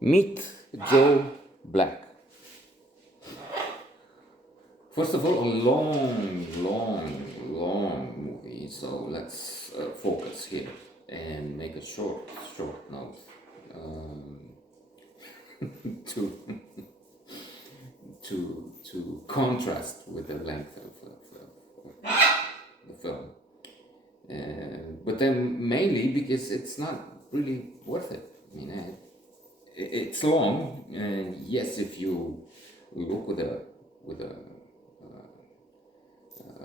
Meet Joe Black. First of all, a long movie. So let's focus here and make a short note um, to to contrast with the length of the film. But then mainly because it's not really worth it. I mean, it's long, and yes, if you look with a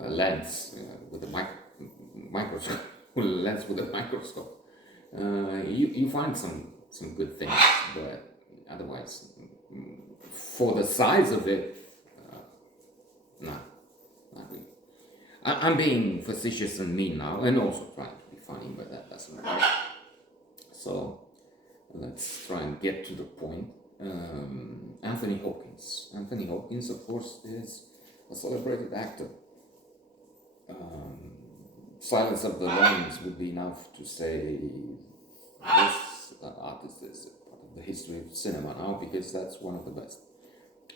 lens with a microscope, lens with a microscope, you find some good things, but otherwise, for the size of it, no, not really. I'm being facetious and mean now, and also trying to be funny, but that doesn't work. So let's try and get to the point. Anthony Hopkins. Anthony Hopkins, of course, is a celebrated actor. Silence of the Lambs would be enough to say this artist is part of the history of cinema now, because that's one of the best.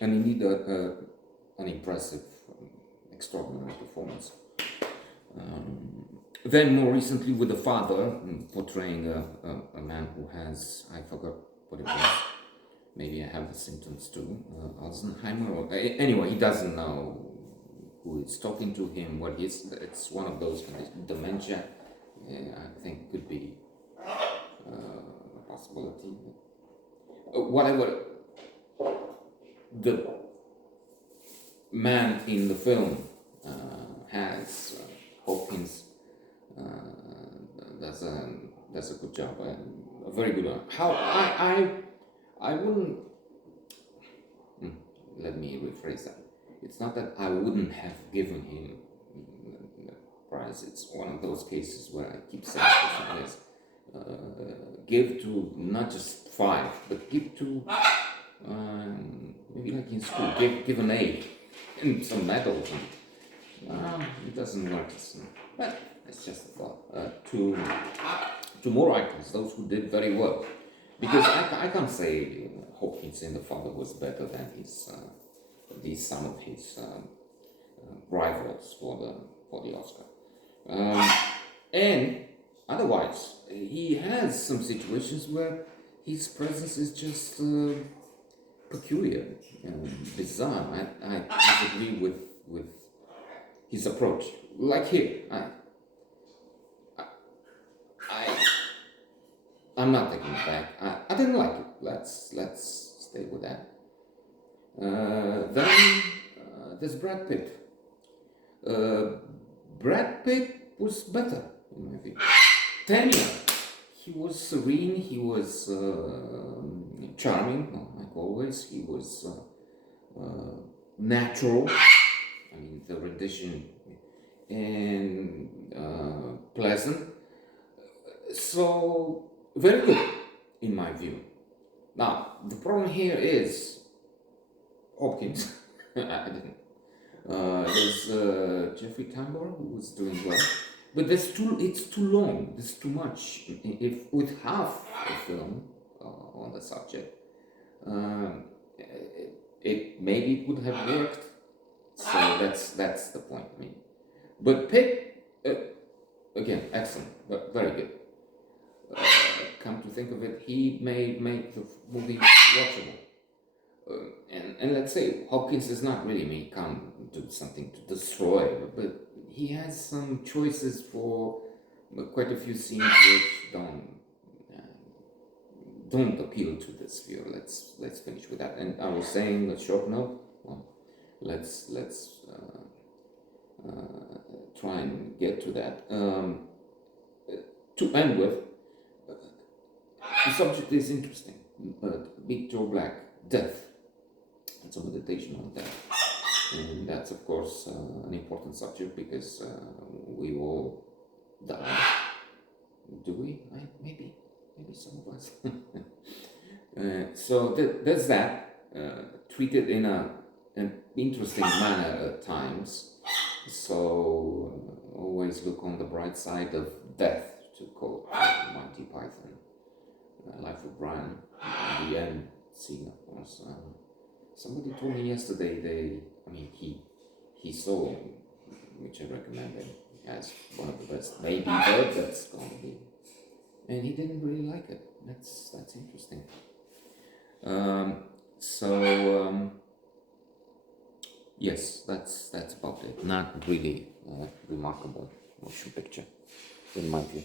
And indeed, an impressive, extraordinary performance. Then more recently with The Father, portraying a man who has, I forgot what it was, maybe I have the symptoms too, Alzheimer, or anyway, he doesn't know who is talking to him, what he is. It's one of those conditions. Dementia, I think, could be a possibility. Whatever the man in the film has, Hopkins does a good job, a very good one. How I wouldn't. Let me rephrase that. It's not that I wouldn't have given him the prize. It's one of those cases where I keep saying this. Give to not just 5, but give to maybe like in school. Give an A and some medals. It doesn't work. But it's just a thought. To more icons, those who did very well, because I can't say Hopkins in The Father was better than some of his rivals for the Oscar. And otherwise, he has some situations where his presence is just peculiar and bizarre. I disagree with his approach. Like here, I'm not taking it back. I didn't like it. Let's stay with that. Then there's Brad Pitt. Brad Pitt was better in my view. Tanya, he was serene. He was charming, like always. He was natural. I mean, the rendition, and pleasant. So very good in my view. Now the problem here is Hopkins. I didn't. There's Jeffrey Tambor, who was doing well, but it's too long. There's too much. If with half a film on the subject, it maybe it would have worked. So that's the point. I mean, but Pitt, again, excellent, but very good. Come to think of it, he may make the movie watchable. And let's say Hopkins does not really come do something to destroy, but he has some choices for quite a few scenes which don't appeal to this viewer. Let's finish with that. And I was saying a short note. Well, let's try and get to that. To end with, the subject is interesting. Meet Joe Black, death. It's a meditation on death, and that's of course an important subject because we all die. Do we? Maybe some of us. So there's that, treated in an interesting manner at times. So always look on the bright side of death, to quote Monty Python, Life of Brian. the end scene, of course. Somebody told me yesterday he saw, which I recommend him as one of the best, maybe the best comedy, and he didn't really like it. That's interesting. So yes, that's about it. Not really remarkable motion picture, in my view.